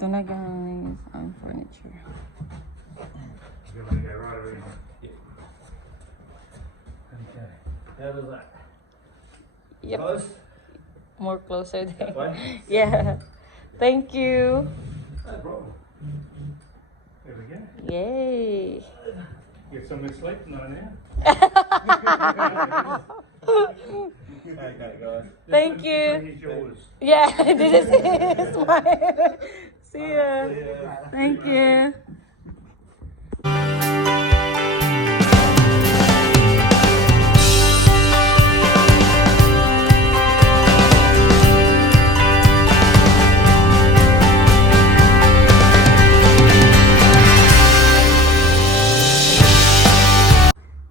ito na guys, ang furniture. Okay. How does that? Yep. Close? More closer there. One? Yeah. Thank you. No problem. There we go. Yay. Get some good sleep tonight now. Okay, guys. Thank you. Here's yours. Yeah, this is mine. See ya. Thank you.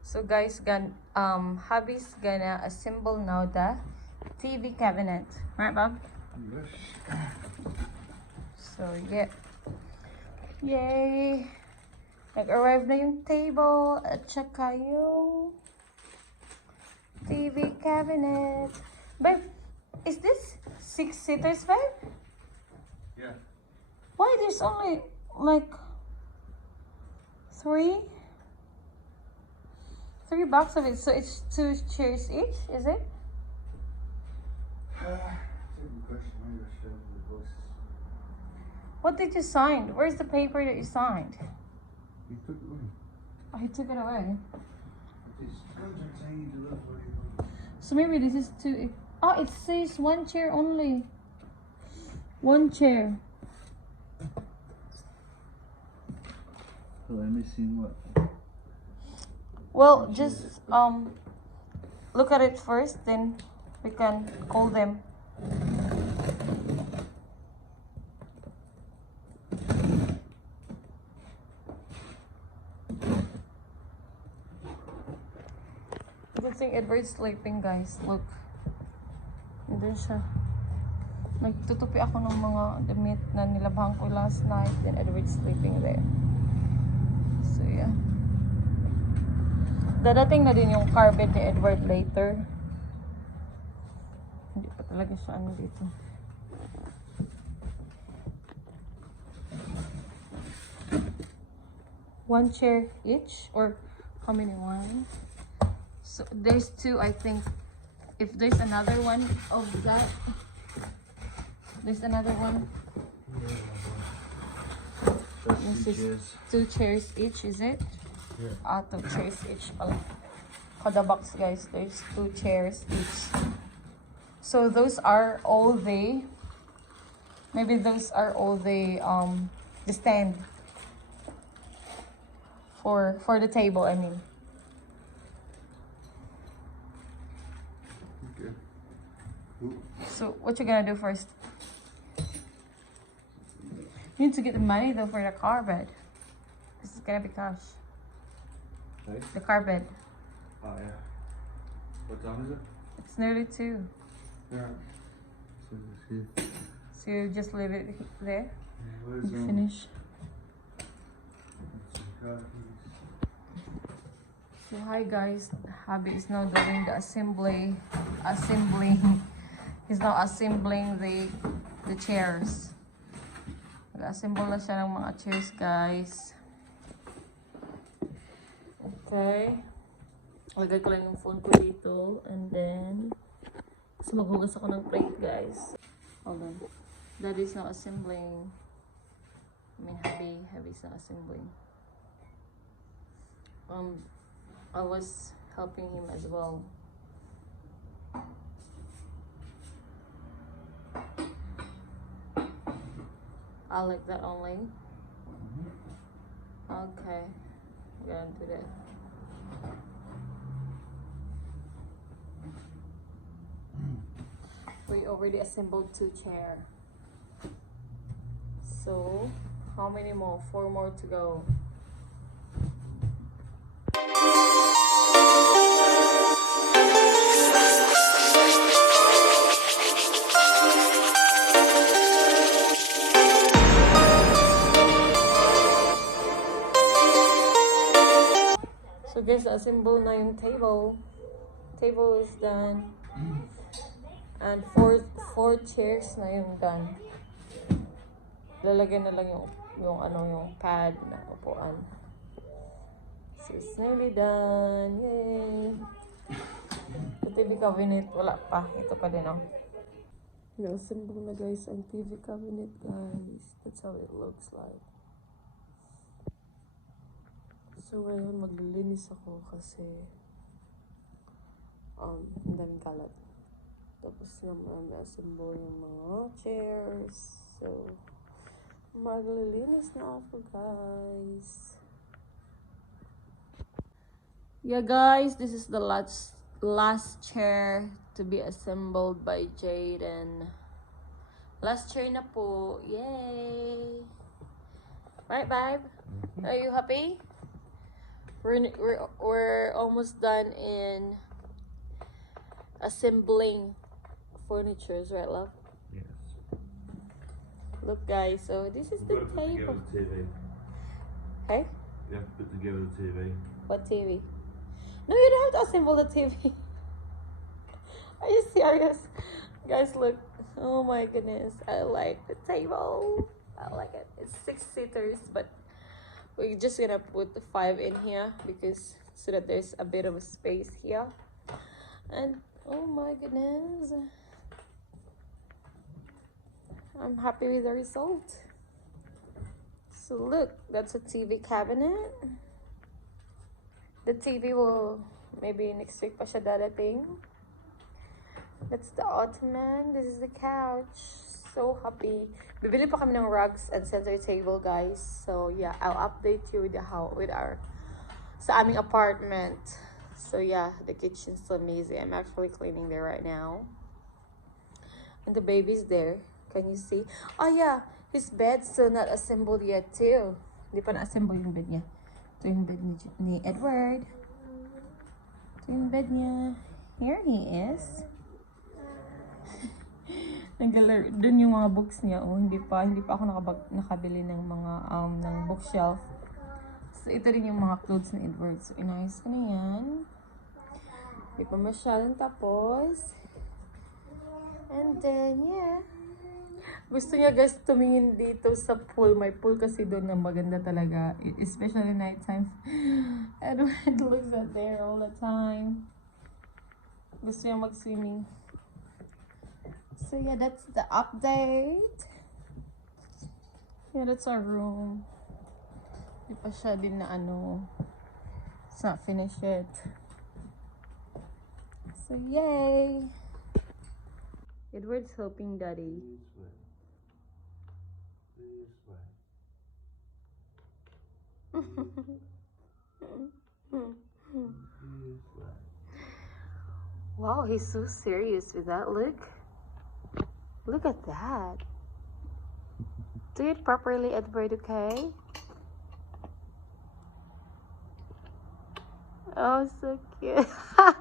So guys, hubby's gonna assemble now the TV cabinet. Right, Bob? Yes. So, yeah. Yay! Nag-arrive na yung table at saka yung TV cabinet. Babe, is this 6-seaters, babe? Yeah. Why there's only like 3 boxes of it? So it's 2 chairs each, is it? What did you sign? Where's the paper that you signed? You took it away. Oh, he took it away. These contracts I need to look for you. So maybe this is 2. Oh, it says 1 chair only. 1 chair. So I'm missing what? Well, just look at it first, then we can call them. Good thing Edward's sleeping, guys. Look. Nandun siya. Nagtutupi ako ng mga damit na nilabhan ko last night. Then Edward's sleeping there. So, yeah. Dadating na din yung carpet ni Edward later. Hindi pa talaga siya ano dito. One chair each? Or how many? 1? So there's 2, I think. If there's another one of that, there's another one. This is 2 chairs each, is it? Yeah. 2 chairs each pala. Kada box, guys, there's 2 chairs each. So those are all maybe those are all the stand for the table, I mean. Okay. So what you gonna do first? You need to get the money though for the car bed. This is gonna be cash. Hey? The car bed. Oh yeah. What time is it? It's nearly 2. Yeah. So it's here. So you just leave it there. Where's You finish. So hi guys, hubby is now doing the assembling. He's now assembling the chairs. Nag-assemble na siya ng mga chairs, guys. Okay. Lagay ko lang yung phone ko dito. And then, so maghugas ako ng plate, guys. Hold on. Daddy's now assembling. I mean, hubby's now assembling. I was helping him as well. I like that only. Okay, we're gonna do that. We already assembled 2 chairs. So, how many more? 4 more to go. So guys, assemble na yung table. Table is done. And four chairs na yung done. Lalagyan na lang yung pad na upuan. So, it's nearly done. Yay! Yung TV cabinet, wala pa. Ito pa din, oh. Na-assemble na guys ang TV cabinet, guys. That's how it looks like. So, ngayon maglilinis ako kasi ang daming kalat. Tapos naman na-assemble yung mga chairs. So, maglilinis na ako, guys. Yeah, guys, this is the last chair to be assembled by Jaden. Last chair na po. Yay! Right, babe? Are you happy? We're almost done in assembling furnitures, right, love? Yes. Look, guys, so this is the table. TV. Okay? You have to put together the TV. What TV? No, you don't have to assemble the TV. Are you serious? Guys, look. Oh my goodness. I like the table. I like it. It's 6-seaters, but we're just gonna put the 5 in here because so that there's a bit of a space here. And oh my goodness. I'm happy with the result. So look, that's a TV cabinet. The TV will maybe next week pa siya dadating. That's the ottoman. This is the couch. So happy. Bibili pa kami ng rugs and center table, guys. So yeah, I'll update you with our sa aming apartment. So yeah, the kitchen's so amazing. I'm actually cleaning there right now. And the baby's there. Can you see? Oh yeah, his bed's still not assembled yet too. Hindi pa na-assemble yung bed niya. Ito yung bed ni Edward. Ito yung bed niya. Here he is. Dun yung mga books niya. Oh, hindi pa ako nakabili ng mga ng bookshelf. So ito rin yung mga clothes ni Edward. So inayos ko na yan. Hindi pa masyadong tapos. And then yeah. Gusto niya guys tumingin dito sa pool. May pool kasi doon na maganda talaga. Especially nighttime. Edward looks at there all the time. Gusto niya mag-swimming. So yeah, that's the update. Yeah, that's our room. Di pa siya din na it's not finished yet. So yay! Edward's helping Daddy. Wow, he's so serious with that. Look at that. Do it properly, Edward, okay? Oh, so cute.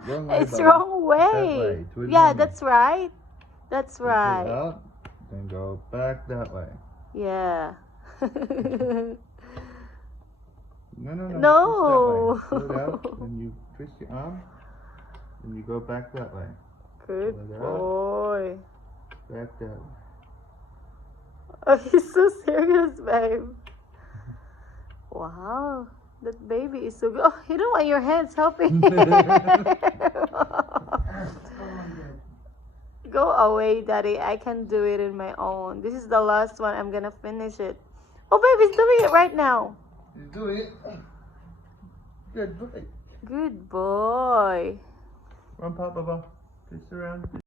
It's wrong way. Yeah, that's right. That's right. Out, then go back that way. Yeah. No. No. Twist that way. Pull it out, then you twist your arm, then you go back that way. Good Pull it out, boy. back that way. Oh, he's so serious, babe. Wow. That baby is so good. Oh, you don't want your hands helping. Go away, Daddy. I can do it in my own. This is the last one. I'm gonna finish it. Oh, baby's doing it right now. You do it. Good boy. Good boy. Run, Papa. Twist around.